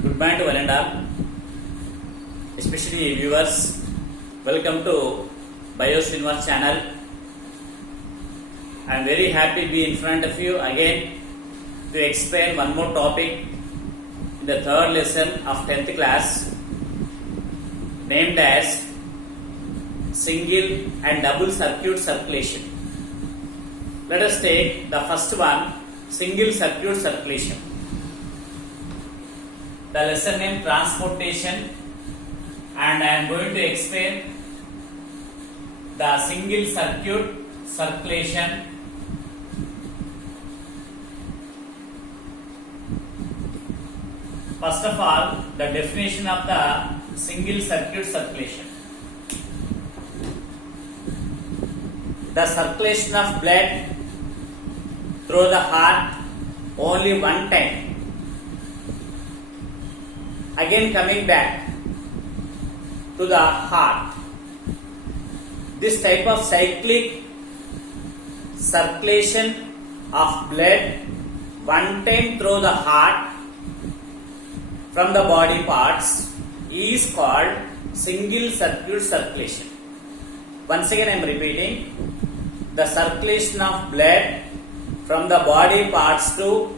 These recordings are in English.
Good morning to one and all, especially viewers. Welcome to Bios Universe channel. I am very happy to be in front of you again to explain one more topic in the third lesson of 10th class named as single and double circuit circulation. Let us take the first one, single circuit circulation. The lesson name transportation, and I am going to explain the single circuit circulation. First of all, the definition of the single circuit circulation. The circulation of blood through the heart only one time, again coming back to the heart. This type of cyclic circulation of blood one time through the heart from the body parts is called single circuit circulation. Once again I am repeating, the circulation of blood from the body parts to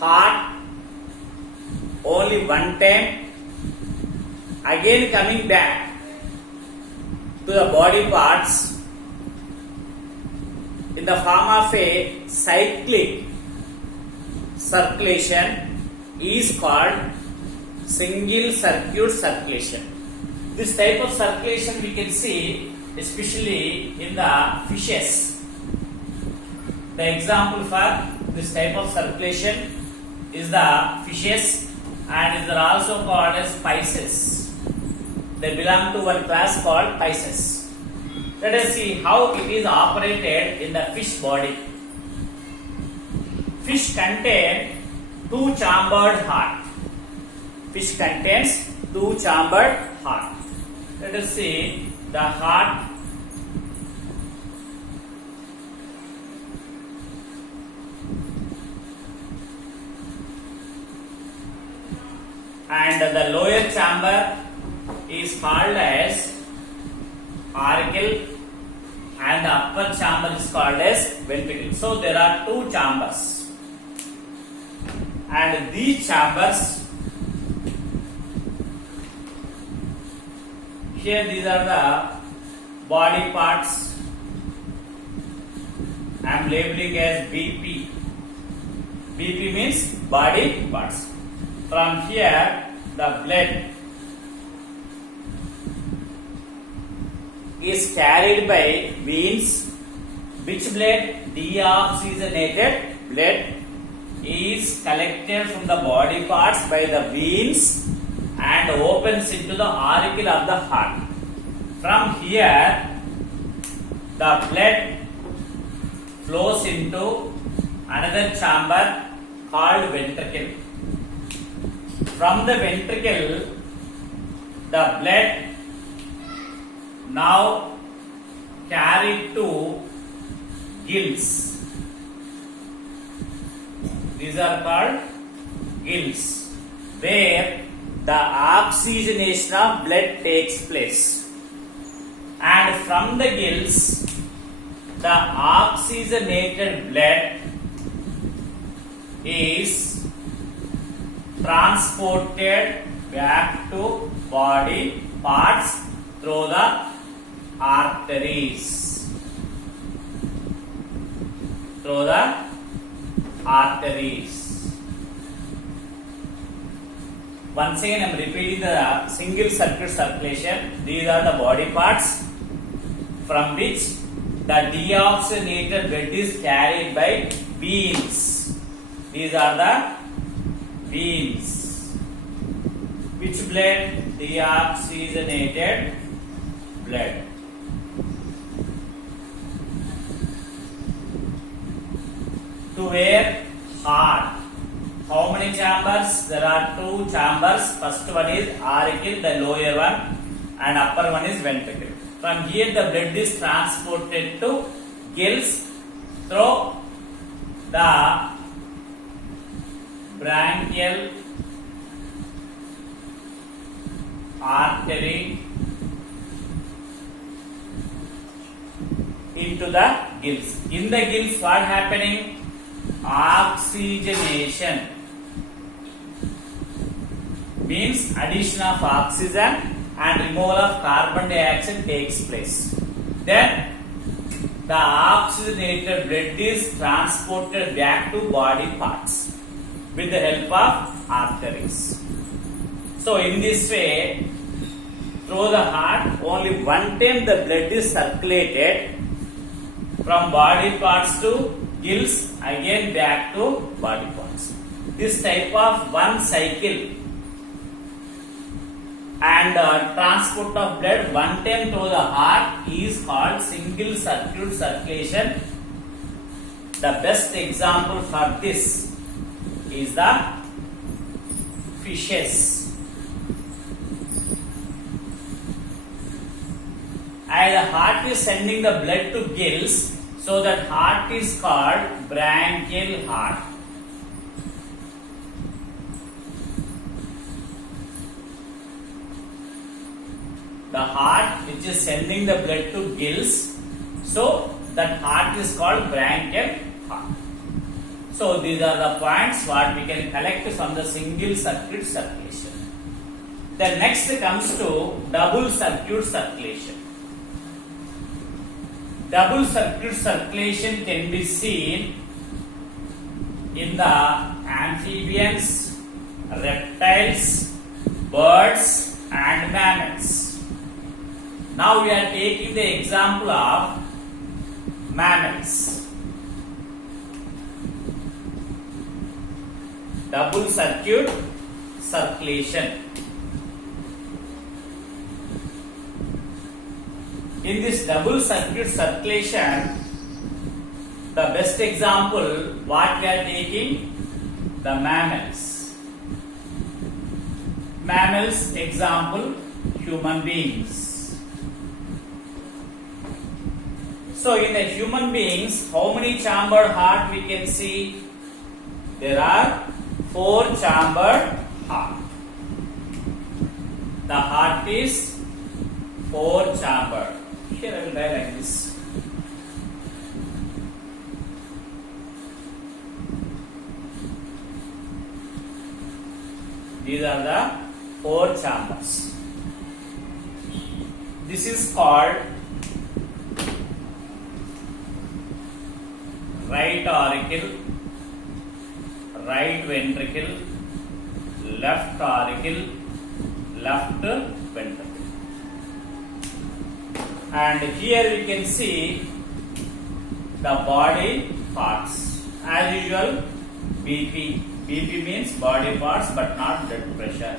heart only one time, again coming back to the body parts in the form of a cyclic circulation is called single circuit circulation. This type of circulation we can see especially in the fishes. The example for this type of circulation is the fishes, and they are also called as Pisces. They belong to one class called Pisces. Let us see how it is operated in the fish body. Fish contain two-chambered heart. Fish contains two-chambered heart. Let us see the heart. And the lower chamber is called as auricle, and the upper chamber is called as ventricle. So there are two chambers, and these chambers, here these are the body parts. I am labeling as BP. BP means body parts. From here, the blood is carried by veins. Which blood? Deoxygenated blood is collected from the body parts by the veins and opens into the auricle of the heart. From here, the blood flows into another chamber called ventricle. From the ventricle, the blood now carried to gills. These are called gills, where the oxygenation of blood takes place. And from the gills, the oxygenated blood is transported back to body parts through the arteries. Through the arteries. Once again I am repeating the single circuit circulation. These are the body parts from which the deoxygenated blood is carried by veins. These are the veins. Which blood? Deoxygenated blood. To where? Heart. How many chambers? There are two chambers. First one is auricle, the lower one, and upper one is ventricle. From here the blood is transported to gills through the branchial artery into the gills. In the gills, what happening? Oxygenation means addition of oxygen and removal of carbon dioxide takes place. Then the oxygenated blood is transported back to body parts with the help of arteries. So in this way, through the heart, only one time the blood is circulated from body parts to gills, again back to body parts. This type of one cycle and transport of blood one time through the heart is called single circuit circulation. The best example for this is the fishes. And the heart is sending the blood to gills, so that heart is called branchial heart. The heart which is sending the blood to gills, so that heart is called branchial heart. So these are the points what we can collect from the single circuit circulation. Then next comes to double circuit circulation. Double circuit circulation can be seen in the amphibians, reptiles, birds and mammals. Now we are taking the example of mammals. Double circuit circulation. In this double circuit circulation, the best example what we are taking, the mammals. Mammals example, human beings. So in the human beings, how many chambered heart we can see? There are 4 chambered heart. The heart is 4 chambered. Here I will write like this. These are the 4 chambers. This is called right auricle, right ventricle, left auricle, left ventricle. And here we can see the body parts. As usual, BP. BP means body parts but not blood pressure.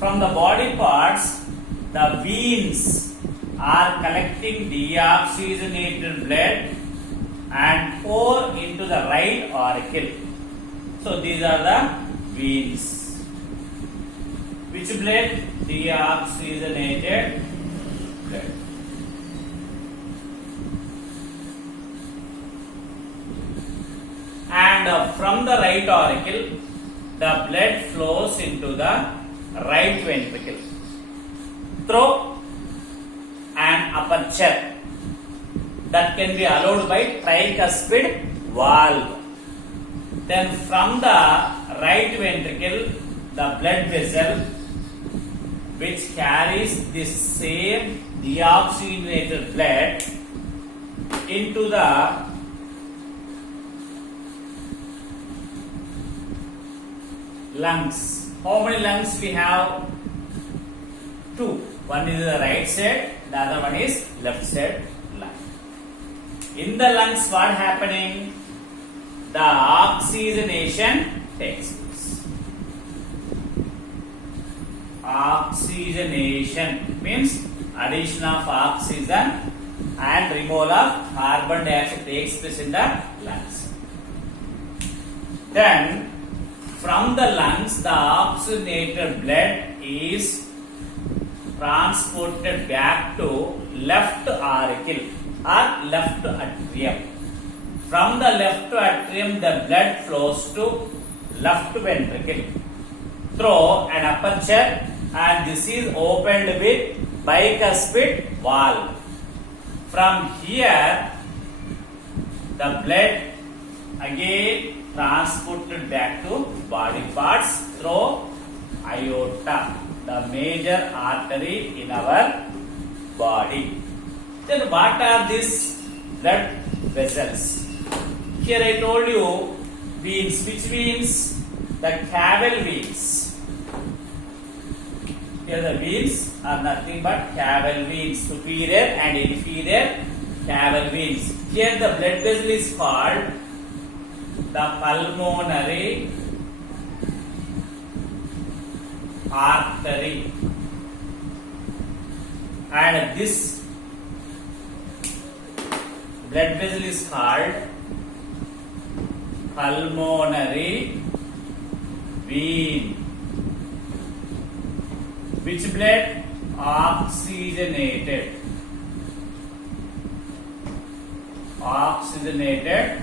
From the body parts, the veins are collecting deoxygenated blood and pour into the right auricle. So these are the veins. Which blood? Deoxygenated blood. And from the right auricle, the blood flows into the right ventricle through an aperture that can be allowed by tricuspid valve. Then from the right ventricle, the blood vessel which carries this same deoxygenated blood into the lungs. How many lungs we have? 2. One is the right side, the other one is left side lung. In the lungs, what happening? The oxygenation takes place. Oxygenation means addition of oxygen and removal of carbon dioxide takes place in the lungs. Then from the lungs, the oxygenated blood is transported back to left auricle or left atrium. From the left atrium, the blood flows to left ventricle through an aperture and this is opened with bicuspid valve. From here, the blood again transported back to body parts through aorta, the major artery in our body. Then what are these blood vessels? Here I told you veins, which means the caval veins. Here the veins are nothing but caval veins, superior and inferior caval veins. Here the blood vessel is called the pulmonary artery, and this blood vessel is called pulmonary vein. Which blood? Oxygenated. Oxygenated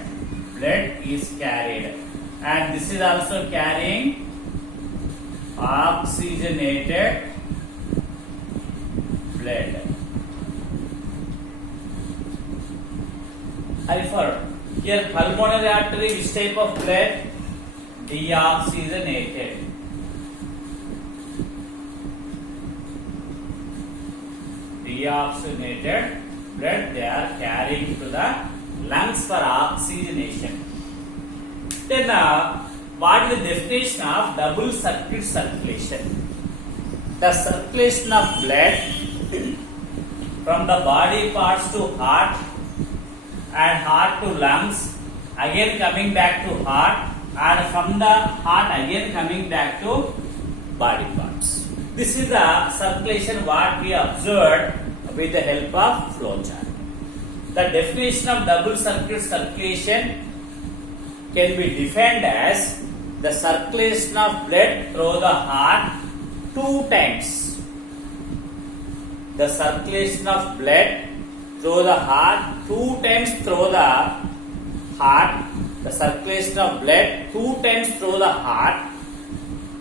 blood is carried, and this is also carrying oxygenated blood. I refer here pulmonary artery, which type of blood? Deoxygenated. Deoxygenated blood they are carrying to the lungs for oxygenation. Then what is the definition of double circuit circulation? The circulation of blood from the body parts to heart and heart to lungs, again coming back to heart, and from the heart again coming back to body parts. This is the circulation what we observed with the help of flow chart. The definition of double circuit circulation can be defined as the circulation of blood through the heart 2 times. The circulation of blood through the heart 2 times through the heart. The circulation of blood 2 times through the heart,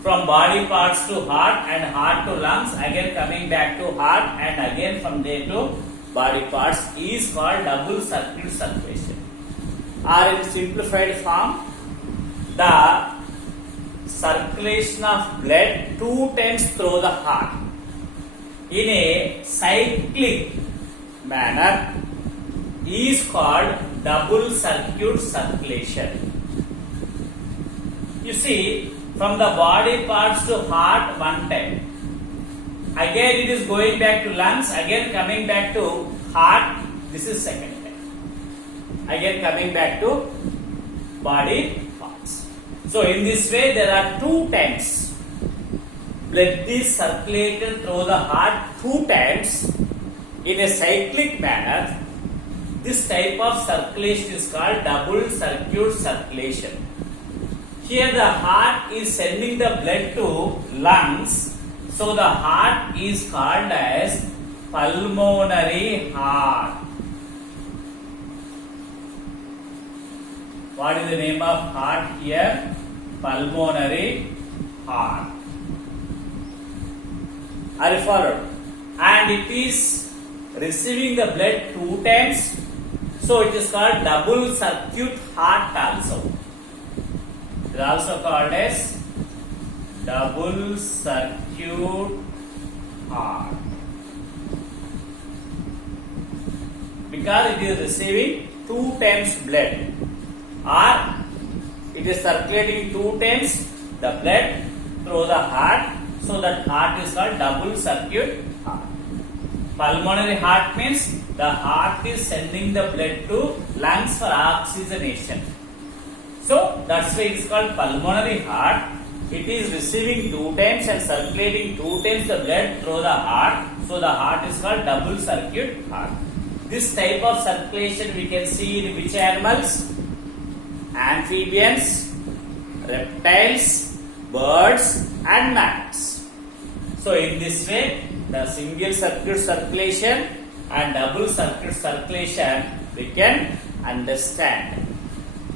from body parts to heart and heart to lungs, again coming back to heart and again from there to body parts, is called double circuit circulation. Or in simplified form, the circulation of blood 2 times through the heart in a cyclic manner is called double circuit circulation. You see, from the body parts to heart 1 time, again it is going back to lungs, again coming back to heart, this is 2nd time, again coming back to body parts. So in this way there are 2 times blood is circulated through the heart 2 times in a cyclic manner. This type of circulation is called double circuit circulation. Here the heart is sending the blood to lungs, so the heart is called as pulmonary heart. What is the name of heart here? Pulmonary heart. Are you followed? And it is receiving the blood 2 times, so it is called double circuit heart also. It is also called as double circuit heart, because it is receiving 2 times blood, or it is circulating 2 times the blood through the heart, so that heart is called double circuit heart. Pulmonary heart means the heart is sending the blood to lungs for oxygenation. So that's why it is called pulmonary heart. It is receiving 2 times and circulating 2 times the blood through the heart. So the heart is called double circuit heart. This type of circulation we can see in which animals? Amphibians, reptiles, birds and mammals. So in this way, the single circuit circulation and double circuit circulation we can understand.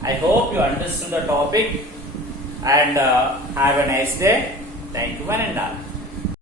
I hope you understood the topic, and have a nice day. Thank you one and all.